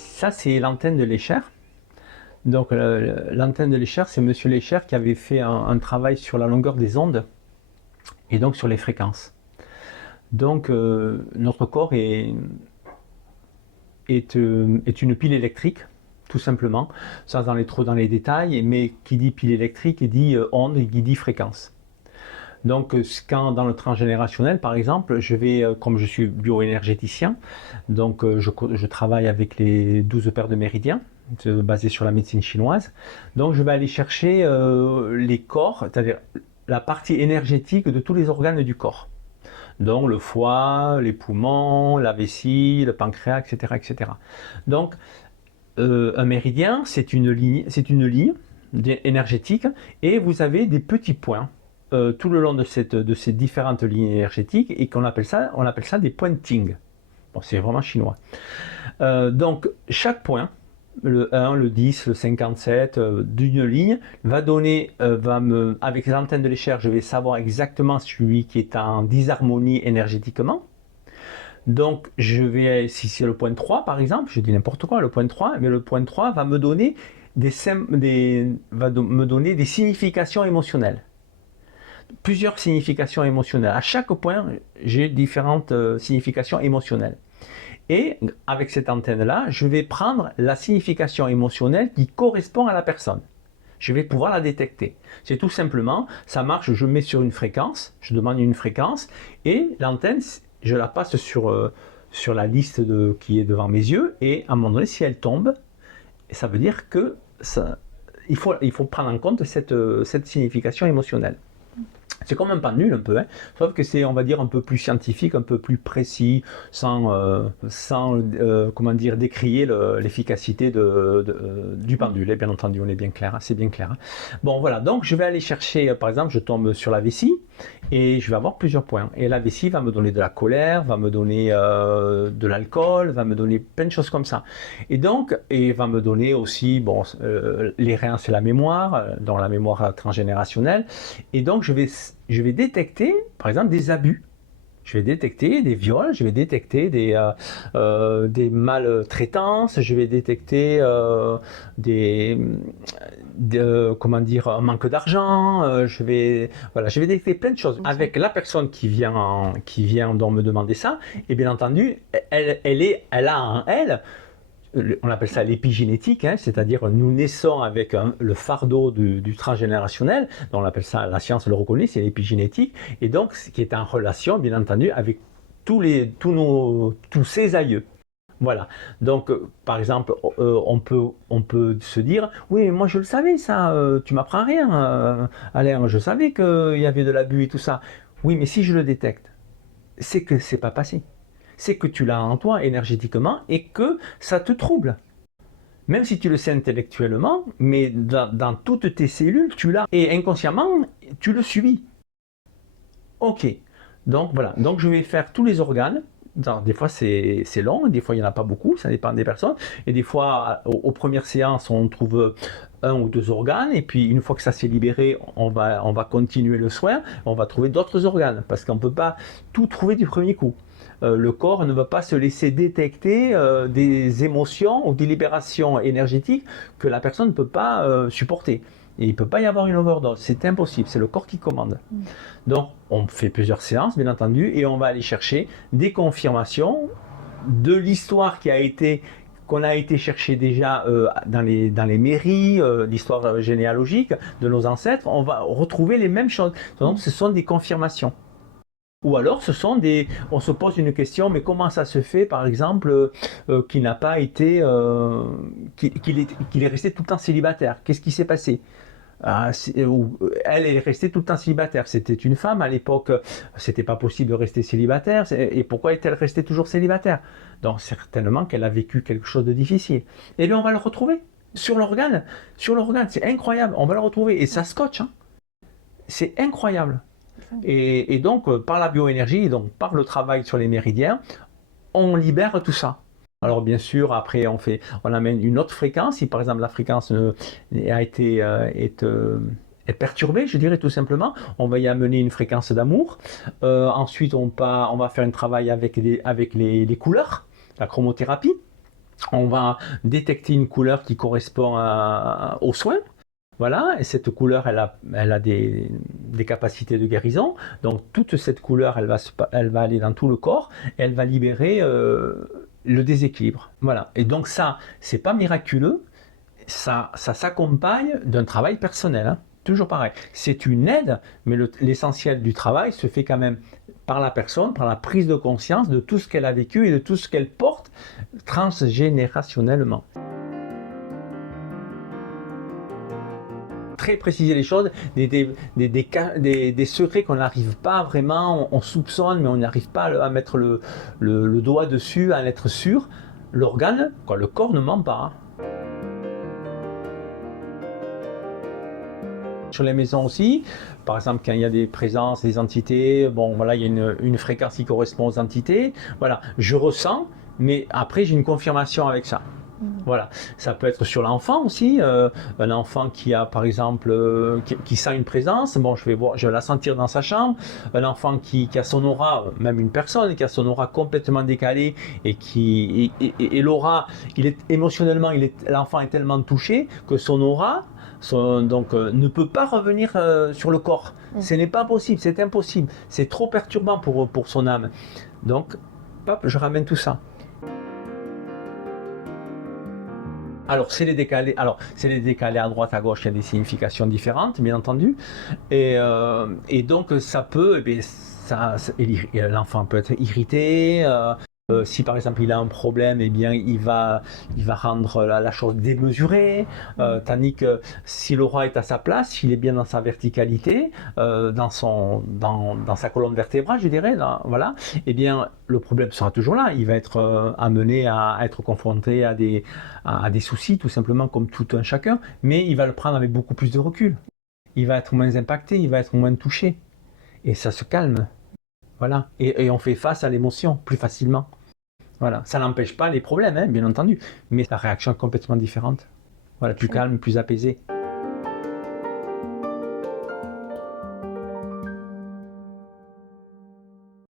Ça, c'est l'antenne de Lécher. Donc, l'antenne de Lécher, c'est Monsieur Lécher qui avait fait un travail sur la longueur des ondes et donc sur les fréquences. Donc, notre corps est une pile électrique, tout simplement, sans aller trop dans les détails, mais qui dit pile électrique, il dit onde, il dit fréquence. Donc, quand dans le transgénérationnel, par exemple, je vais, comme je suis bioénergéticien, donc je travaille avec les 12 paires de méridiens, basés sur la médecine chinoise. Donc, je vais aller chercher les corps, c'est-à-dire la partie énergétique de tous les organes du corps. Donc, le foie, les poumons, la vessie, le pancréas, etc. etc. Donc, un méridien, c'est une ligne énergétique, et vous avez des petits points tout le long de ces différentes lignes énergétiques, et on appelle ça des pointings. Bon, c'est vraiment chinois. Donc, chaque point, le 1, le 10, le 57 d'une ligne, va donner, avec les antennes de Lécher, je vais savoir exactement celui qui est en disharmonie énergétiquement. Donc, si c'est le point 3 par exemple, je dis n'importe quoi, le point 3, mais le point 3 va me donner des significations émotionnelles. Plusieurs significations émotionnelles. À chaque point, j'ai différentes significations émotionnelles. Et avec cette antenne-là, je vais prendre la signification émotionnelle qui correspond à la personne. Je vais pouvoir la détecter. C'est tout simplement, ça marche, je mets sur une fréquence, je demande une fréquence, et l'antenne, je la passe sur la liste qui est devant mes yeux, et à un moment donné, si elle tombe, ça veut dire que il faut prendre en compte cette signification émotionnelle. C'est comme un pendule un peu, hein, sauf que c'est, on va dire, un peu plus scientifique, un peu plus précis, sans comment dire, décrier l'efficacité du pendule. Et bien entendu, on est bien clair, hein, c'est bien clair. Hein. Bon, voilà, donc je vais aller chercher, par exemple, je tombe sur la vessie, et je vais avoir plusieurs points. Et la vessie va me donner de la colère, va me donner de l'alcool, va me donner plein de choses comme ça. Et donc, et va me donner aussi, bon, les reins, c'est la mémoire, dans la mémoire transgénérationnelle. Et donc, je vais détecter, par exemple, des abus. Je vais détecter des viols, je vais détecter des maltraitances, je vais détecter comment dire, un manque d'argent, je vais détecter plein de choses avec la personne qui vient donc me demander ça. Et bien entendu, elle a en elle, on appelle ça l'épigénétique, hein, c'est-à-dire nous naissons avec le fardeau du transgénérationnel, donc on appelle ça, la science le reconnaît, c'est l'épigénétique, et donc qui est en relation, bien entendu, avec tous ces aïeux. Voilà. Donc, par exemple, on peut se dire, oui, moi je le savais ça, tu m'apprends rien, Alain, je savais qu'il y avait de l'abus et tout ça. Oui, mais si je le détecte, c'est que c'est pas passé. C'est que tu l'as en toi énergétiquement et que ça te trouble. Même si tu le sais intellectuellement, mais dans toutes tes cellules, tu l'as. Et inconsciemment, tu le subis. Ok. Donc voilà. Donc je vais faire tous les organes. Alors, des fois c'est long, des fois il n'y en a pas beaucoup, ça dépend des personnes. Et des fois, aux premières séances, on trouve un ou deux organes. Et puis une fois que ça s'est libéré, on va continuer le soin. On va trouver d'autres organes. Parce qu'on ne peut pas tout trouver du premier coup. Le corps ne va pas se laisser détecter des émotions ou des libérations énergétiques que la personne ne peut pas supporter. Et il ne peut pas y avoir une overdose, c'est impossible, c'est le corps qui commande. Donc on fait plusieurs séances, bien entendu, et on va aller chercher des confirmations de l'histoire qu'on a été chercher déjà dans les mairies, l'histoire généalogique de nos ancêtres. On va retrouver les mêmes choses. Donc ce sont des confirmations. Ou alors, on se pose une question, mais comment ça se fait, par exemple, qu'il n'a pas été, qu'il est resté tout le temps célibataire? Qu'est-ce qui s'est passé? Elle est restée tout le temps célibataire. C'était une femme à l'époque, c'était pas possible de rester célibataire. Et pourquoi est-elle restée toujours célibataire? Donc certainement qu'elle a vécu quelque chose de difficile. Et bien on va le retrouver sur l'organe, c'est incroyable. On va le retrouver et ça scotche. Hein. C'est incroyable. Et donc, par la bioénergie, donc par le travail sur les méridiens, on libère tout ça. Alors bien sûr, après on amène une autre fréquence. Si par exemple la fréquence est perturbée, je dirais tout simplement, on va y amener une fréquence d'amour. Ensuite, on va faire un travail avec les couleurs, la chromothérapie. On va détecter une couleur qui correspond aux soins. Voilà, et cette couleur, elle a des capacités de guérison. Donc toute cette couleur, elle va aller dans tout le corps et elle va libérer le déséquilibre. Voilà. Et donc ça, c'est pas miraculeux, ça s'accompagne d'un travail personnel, hein. Toujours pareil. C'est une aide, mais l'essentiel du travail se fait quand même par la personne, par la prise de conscience de tout ce qu'elle a vécu et de tout ce qu'elle porte transgénérationnellement. Très préciser les choses, des secrets qu'on n'arrive pas vraiment, on soupçonne, mais on n'arrive pas à mettre le doigt dessus, à en être sûr. L'organe, le corps ne ment pas, hein. Sur les maisons aussi, par exemple quand il y a des présences, des entités, bon voilà, il y a une fréquence qui correspond aux entités, voilà, je ressens, mais après j'ai une confirmation avec ça. Voilà, ça peut être sur l'enfant aussi, un enfant qui a par exemple, qui sent une présence, bon je vais la sentir dans sa chambre, un enfant qui a son aura, même une personne qui a son aura complètement décalée et l'aura, émotionnellement, l'enfant est tellement touché que son aura, ne peut pas revenir sur le corps. Ce n'est pas possible, c'est impossible, c'est trop perturbant pour son âme. Donc, hop, je ramène tout ça. Alors, c'est les décalés. Alors, c'est les décalés à droite, à gauche. Il y a des significations différentes, bien entendu. Et donc, ça peut, l'enfant peut être irrité. Si par exemple il a un problème, eh bien il va rendre la chose démesurée, tandis que si l'aura est à sa place, s'il est bien dans sa verticalité, dans sa colonne vertébrale, je dirais, voilà, eh bien le problème sera toujours là. Il va être amené à être confronté à des soucis, tout simplement comme tout un chacun, mais il va le prendre avec beaucoup plus de recul. Il va être moins impacté, il va être moins touché, et ça se calme. Voilà, et on fait face à l'émotion plus facilement. Voilà, ça n'empêche pas les problèmes, hein, bien entendu, mais la réaction est complètement différente. Voilà, plus calme, plus apaisé.